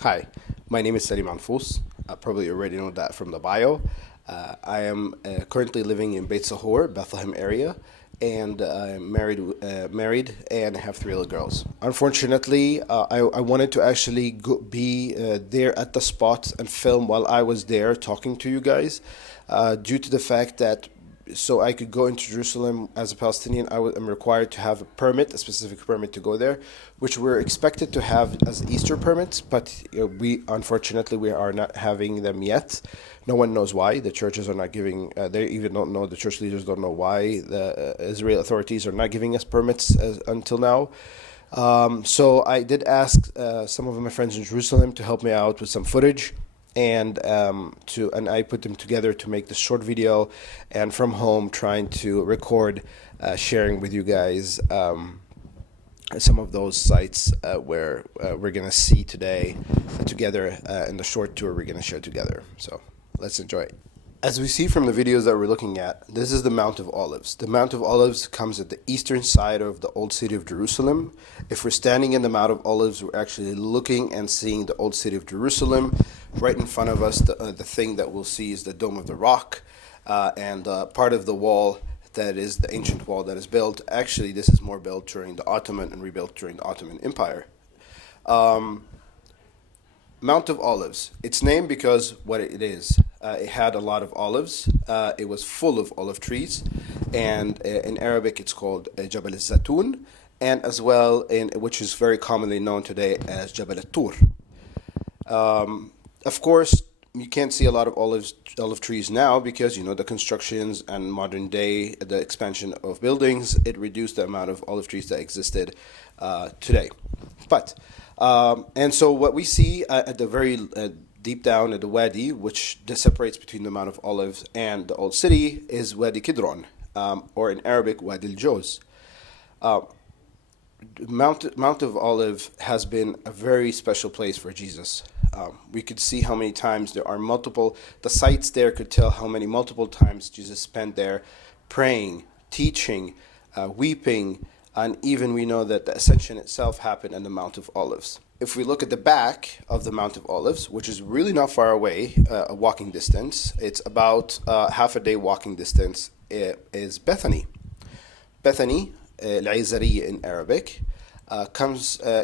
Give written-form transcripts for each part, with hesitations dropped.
Hi, my name is Saleem Anfous. Probably already know that from the bio. I am currently living in Beit Sahor, Bethlehem area, and I'm married and have three little girls. Unfortunately, I wanted to actually be there at the spot and film while I was there talking to you guys, due to the fact that so I could go into Jerusalem as a Palestinian, am required to have a permit, a specific permit to go there, which we're expected to have as Easter permits, but we unfortunately we are not having them yet. No one knows why. The churches are not giving. They even don't know. The church leaders don't know why the Israeli authorities are not giving us permits until now. So I did ask some of my friends in Jerusalem to help me out with some footage and I put them together to make this short video, and from home trying to record, sharing with you guys some of those sites where we're gonna see today together in the short tour we're gonna share together. So let's enjoy it. As we see from the videos that we're looking at, this is the Mount of Olives. The Mount of Olives comes at the eastern side of the old city of Jerusalem. If we're standing in the Mount of Olives, we're actually looking and seeing the old city of Jerusalem. Right in front of us, the thing that we'll see is the Dome of the Rock, and part of the wall that is the ancient wall that is built. Actually, this is more built during the Ottoman and rebuilt during the Ottoman Empire. Mount of Olives. It's named because what it is. It had a lot of olives. It was full of olive trees, and in Arabic it's called Jabal al-Zatoun, and as well which is very commonly known today as Jabal al-Tur. Of course, you can't see a lot of olive trees now because the constructions and modern day the expansion of buildings, it reduced the amount of olive trees that existed today. But and so what we see at the very deep down at the Wadi, which separates between the Mount of Olives and the old city, is Wadi Kidron, or in Arabic Wadi al-Joz. Mount of Olive has been a very special place for Jesus. We could see how many times there are the sites there could tell how many multiple times Jesus spent there praying, teaching, weeping, and even we know that the ascension itself happened in the Mount of Olives. If we look at the back of the Mount of Olives, which is really not far away, a walking distance, it's about half a day walking distance, is Bethany. Bethany, Al-Izariya in Arabic,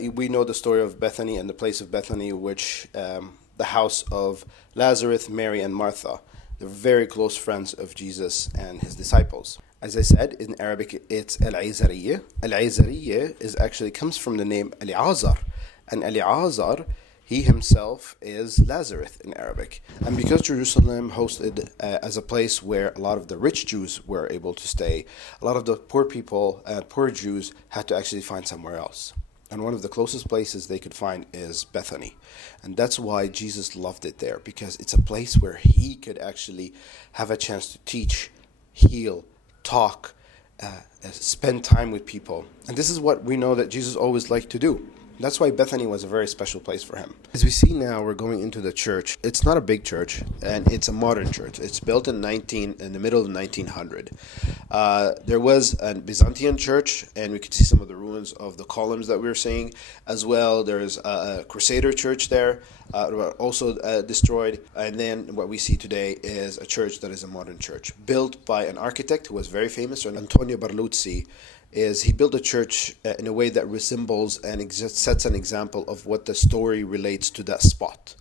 we know the story of Bethany and the place of Bethany, which the house of Lazarus, Mary, and Martha. They're very close friends of Jesus and his disciples. As I said, in Arabic, it's Al-Izariya. Al-Izariya comes from the name Al-Azar. And Al-Azar, he himself is Lazarus in Arabic. And because Jerusalem hosted as a place where a lot of the rich Jews were able to stay, a lot of the poor people, poor Jews, had to actually find somewhere else. And one of the closest places they could find is Bethany. And that's why Jesus loved it there, because it's a place where he could actually have a chance to teach, heal, talk, spend time with people. And this is what we know that Jesus always liked to do. That's why Bethany was a very special place for him. As we see now, we're going into the church. It's not a big church, and it's a modern church. It's built in the middle of 1900. There was a Byzantine church, and we could see some of the ruins of the columns that we were seeing. As well, there's a Crusader church there, also destroyed. And then what we see today is a church that is a modern church, built by an architect who was very famous, Antonio Barluzzi. He built a church in a way that resembles and sets an example of what the story relates to that spot.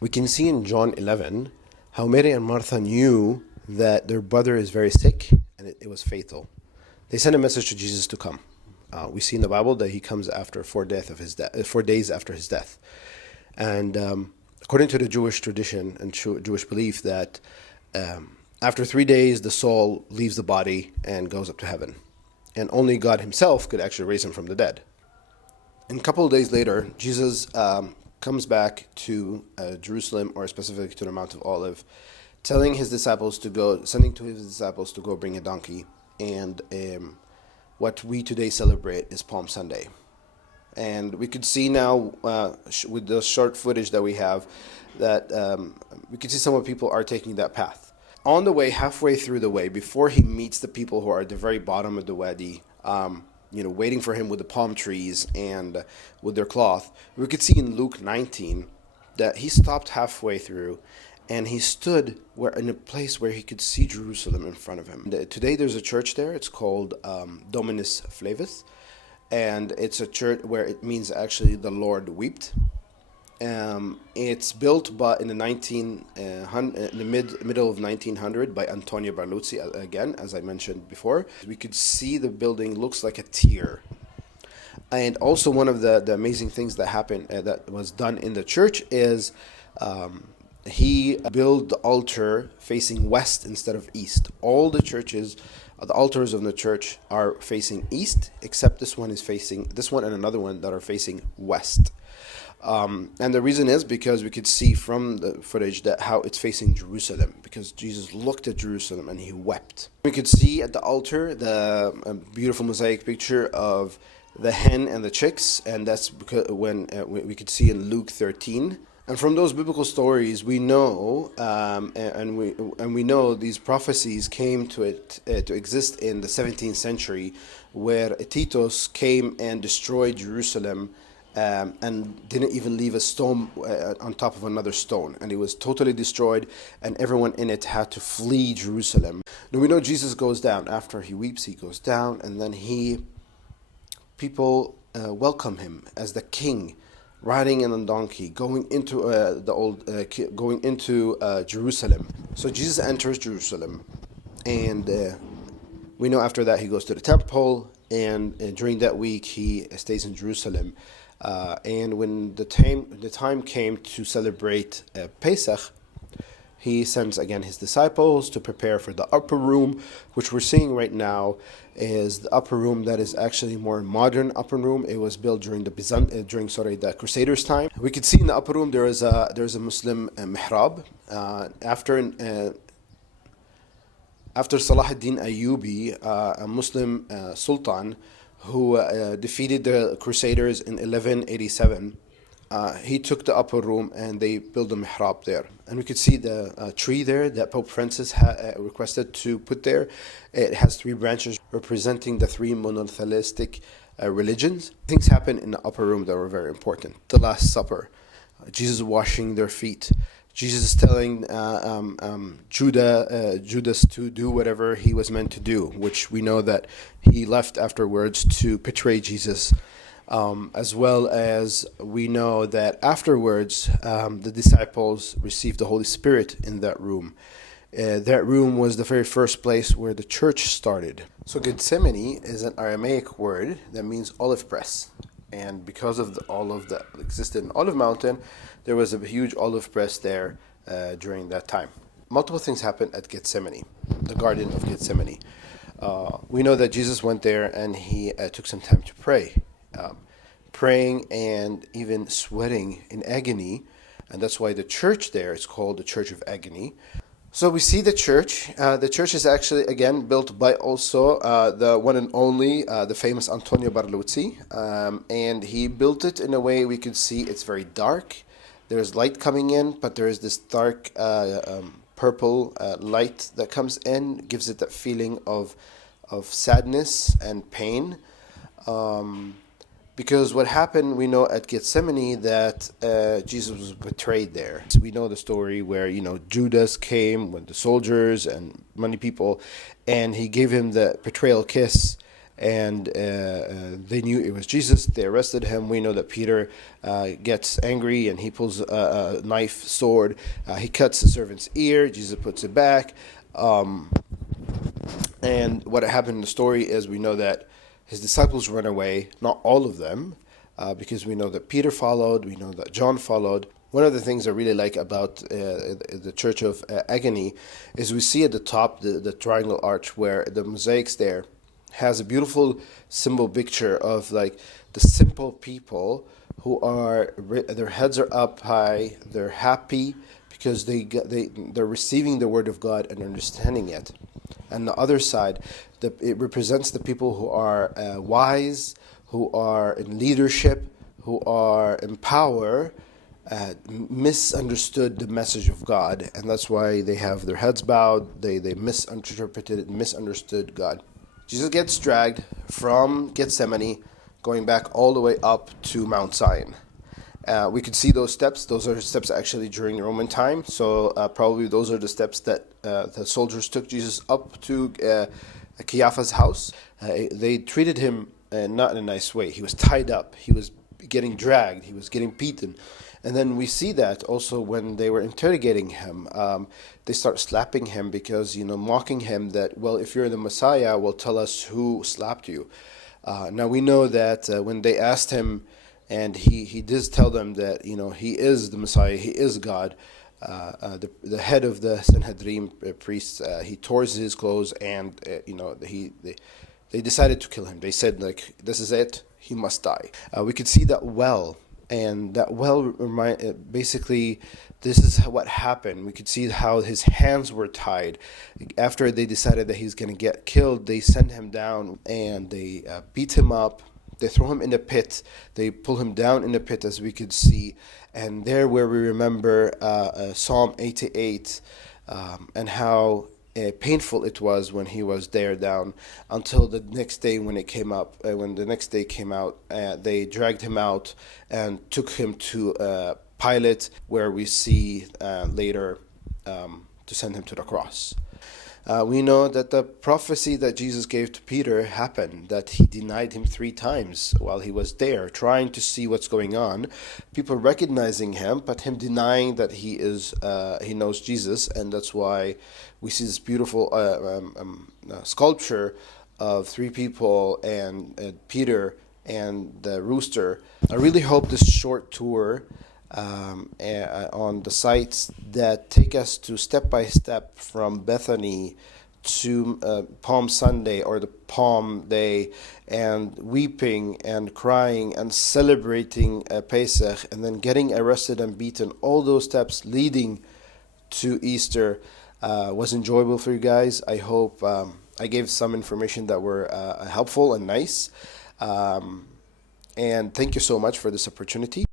We can see in John 11 how Mary and Martha knew that their brother is very sick, and it was fatal. They sent a message to Jesus to come. We see in the Bible that he comes after 4 days after his death. And according to the Jewish tradition and Jewish belief that after 3 days the soul leaves the body and goes up to heaven. And only God himself could actually raise him from the dead. And a couple of days later, Jesus comes back to Jerusalem, or specifically to the Mount of Olive, sending to his disciples to go bring a donkey. And what we today celebrate is Palm Sunday. And we could see now, with the short footage that we have, that we can see some of the people are taking that path. On the way, halfway through the way, before he meets the people who are at the very bottom of the wadi, waiting for him with the palm trees and with their cloth, we could see in Luke 19 that he stopped halfway through and he stood in a place where he could see Jerusalem in front of him. Today there's a church there. It's called Dominus Flavus, and it's a church where it means actually the Lord wept. It's built in the middle of 1900 by Antonio Barluzzi, again, as I mentioned before. We could see the building looks like a tear. And also one of the amazing things that happened, that was done in the church, is he built the altar facing west instead of east. All the churches, the altars of the church are facing east, except this one and another one that are facing west. And the reason is because we could see from the footage that how it's facing Jerusalem, because Jesus looked at Jerusalem and he wept. We could see at the altar the beautiful mosaic picture of the hen and the chicks, and that's because when we could see in Luke 13. And from those biblical stories, we know, and we know these prophecies came to exist in the 17th century, where Titus came and destroyed Jerusalem. And didn't even leave a stone on top of another stone, and it was totally destroyed, and everyone in it had to flee Jerusalem. Now we know Jesus goes down. After he weeps, he goes down, and then people welcome him as the king, riding in a donkey, going into Jerusalem. So Jesus enters Jerusalem, and we know after that he goes to the temple, and during that week he stays in Jerusalem. And when the time came to celebrate Pesach, he sends again his disciples to prepare for the upper room, which we're seeing right now is the upper room that is actually more modern upper room. It was built during the Crusaders' time. We could see in the upper room there's a Muslim mihrab. After Salah ad-Din Ayyubi, a Muslim sultan who defeated the Crusaders in 1187, he took the upper room and they built a mihrab there. And we could see the tree there that Pope Francis requested to put there. It has 3 branches representing the 3 monotheistic religions. Things happen in the upper room that were very important. The Last Supper, Jesus washing their feet, Jesus telling Judas to do whatever he was meant to do, which we know that he left afterwards to betray Jesus, as well as we know that afterwards the disciples received the Holy Spirit in that room. That room was the very first place where the church started. So Gethsemane is an Aramaic word that means olive press. And because of the olive that existed in Olive Mountain, there was a huge olive press there during that time. Multiple things happened at Gethsemane, the Garden of Gethsemane. We know that Jesus went there and he took some time to pray, praying and even sweating in agony. And that's why the church there is called the Church of Agony. So we see the church. The church is actually, again, built by also the one and only, the famous Antonio Barluzzi. And he built it in a way we could see it's very dark. There's light coming in, but there is this dark purple light that comes in, gives it that feeling of sadness and pain. Because what happened, we know at Gethsemane that Jesus was betrayed there. So we know the story where, Judas came with the soldiers and many people, and he gave him the betrayal kiss, and they knew it was Jesus. They arrested him. We know that Peter gets angry, and he pulls a knife, sword. He cuts the servant's ear. Jesus puts it back. And what happened in the story is we know that his disciples run away, not all of them, because we know that Peter followed, we know that John followed. One of the things I really like about the Church of Agony is we see at the top the triangle arch where the mosaics there has a beautiful symbol picture of like the simple people who are, their heads are up high, they're happy because they're receiving the word of God and understanding it. And the other side, it represents the people who are wise, who are in leadership, who are in power, misunderstood the message of God, and that's why they have their heads bowed. They misinterpreted and misunderstood God. Jesus gets dragged from Gethsemane, going back all the way up to Mount Zion. We could see those steps. Those are steps actually during Roman time. So probably those are the steps that the soldiers took Jesus up to Caiaphas' house. They treated him not in a nice way. He was tied up. He was getting dragged. He was getting beaten. And then we see that also when they were interrogating him. They start slapping him because, mocking him that, well, if you're the Messiah, well, tell us who slapped you. Now we know that when they asked him, and he did tell them that he is the Messiah, he is God. The head of the Sanhedrin priests, he tore his clothes, and they decided to kill him. They said, like, this is it, he must die. We could see that well, and that well basically this is what happened. We could see how his hands were tied. After they decided that he's going to get killed, they sent him down and they beat him up. They throw him in a pit. They pull him down in a pit, as we could see. And there where we remember Psalm 88 and how painful it was when he was there down, until the next day when it came up. When the next day came out, they dragged him out and took him to Pilate, where we see later to send him to the cross. We know that the prophecy that Jesus gave to Peter happened, that he denied him 3 times while he was there, trying to see what's going on. People recognizing him, but him denying that he knows Jesus, and that's why we see this beautiful sculpture of 3 people and Peter and the rooster. I really hope this short tour on the sites that take us to step by step from Bethany to Palm Sunday or the Palm Day, and weeping and crying and celebrating Pesach, and then getting arrested and beaten, all those steps leading to Easter was enjoyable for you guys. I hope I gave some information that were helpful and nice, and thank you so much for this opportunity.